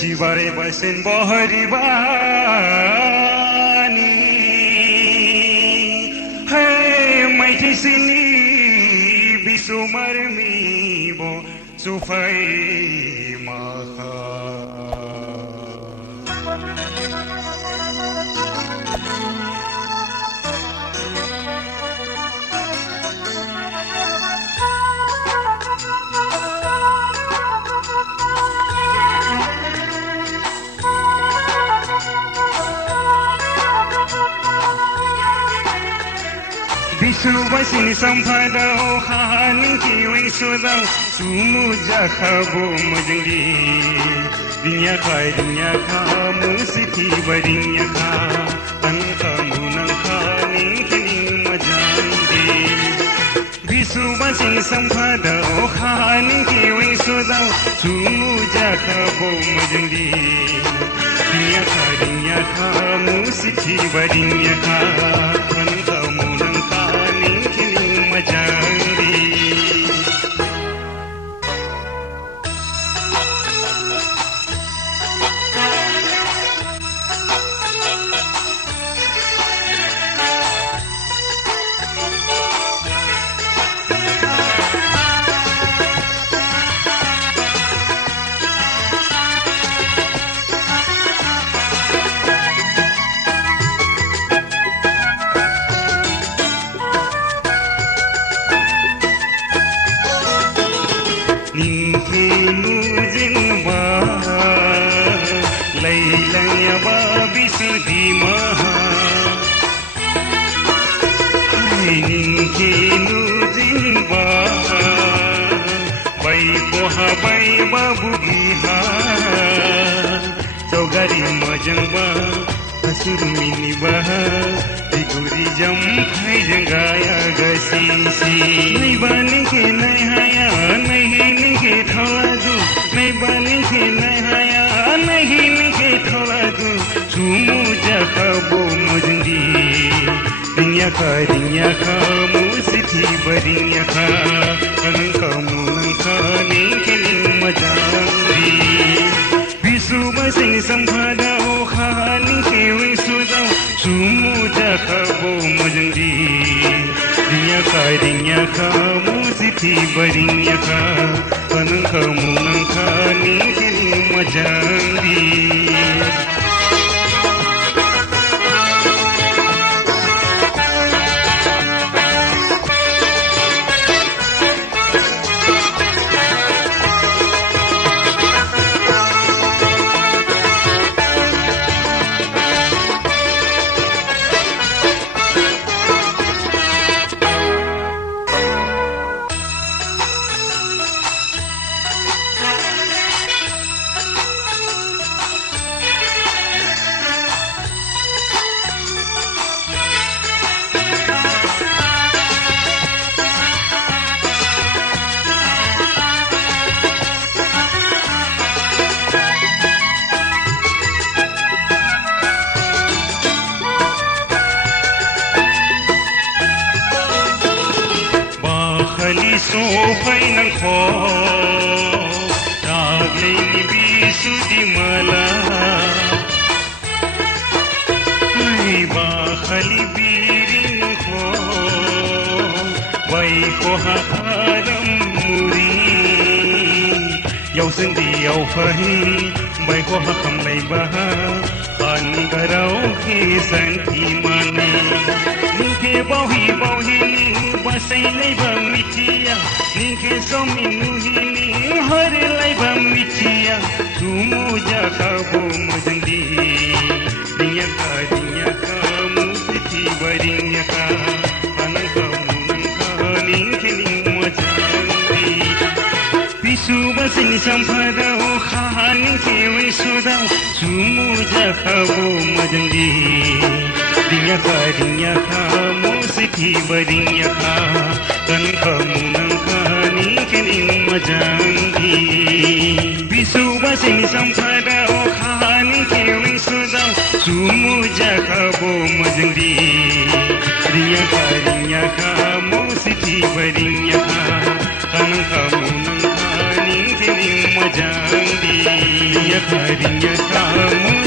Shibare basen bohari bani Hey mai sini bisu marmi bo sufai maha Bisu basini sampada hanin kiwing sudang sumuja khabo majengdi dunia ka musiti barinya ka anka munang khanin kining majangdi Bisu basini sampada hanin kiwing sudang sumuja khabo majengdi dunia ka musiti barinya ka anka munang Sogari majangba asur mini baha diguri jam khai jangaya gasisi nai bani ke nai haya nahi ni ke thalaju nai bani ke nai haya nahi ni ke thalaju sumu jakabo mujndi dunia ka musiti barinya ka anka munangka ni ke majangri Suba sing sampada khani kewi sudau sumuja khabo majandi dunia ka musiti barinya ka anka munangka ni kini majandi Sofai nang kho tagle ni bisu di mala hai ba khali birin kho wai ko ha kharam muri yau sendi yau fahi bai ko ha kham lai ba an garau ki santi mane ninke bauhi basai lai ba mitia ninke somi nuhini har lai ba mitia sumu jakabo mujndi dunia ka musiti barinya ka anka munangka ninke ni majandi Bisu basini sampada khani kewi sudau sumu jakabo majndi dunia ka musiti barinya ka anka munangka ni kini majandi Bisu basini sampada khani kewi sudau sumu jakabo majndi dunia ka musiti barinya ka anka munangka ni kini majandi ya karinya kamu